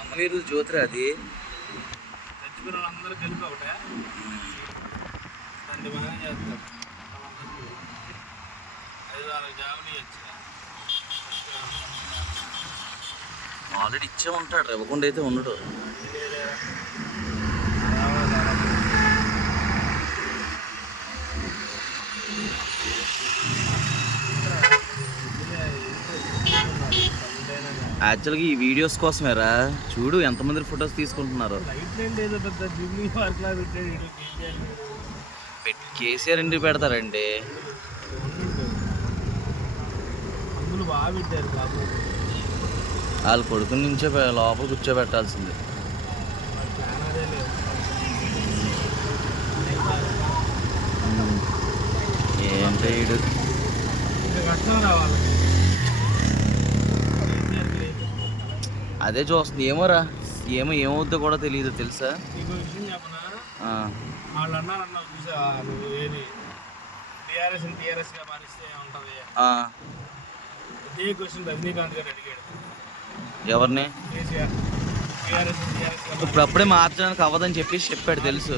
అమ్మనీరు జ్యోతిరా అది. చచ్చిపోయిన వాళ్ళందరూ కలిపి ఒకటే దాన్ని బాగా చేస్తారు. 5-6 జాబులు ఇచ్చి ఆల్రెడీ ఇచ్చే ఉంటాడు, ఇవ్వకుండా అయితే ఉండడు. యాక్చువల్గా ఈ వీడియోస్ కోసమేరా, చూడు ఎంతమంది ఫొటోస్ తీసుకుంటున్నారు. కేసీఆర్ ఇంటికి పెడతారండి. వాళ్ళ కొడుకుని నుంచే లోపల కూర్చోబెట్టాల్సింది. ఏంటి అదే చూస్తుంది. ఏమోరా, ఏమవుద్దో కూడా తెలియదు తెలుసా. వాళ్ళు అన్నారు చూసా, నువ్వు ఏది టీఆర్ఎస్గా మారిస్తే ఉంటుంది. ఇదే క్వశ్చన్ రజనీకాంత్ గారు అడిగాడు ఎవరిని. కేసీఆర్ టీఆర్ఎస్ ఇప్పుడు అప్పుడే మార్చడానికి అవ్వదని చెప్పేసి చెప్పాడు తెలుసు.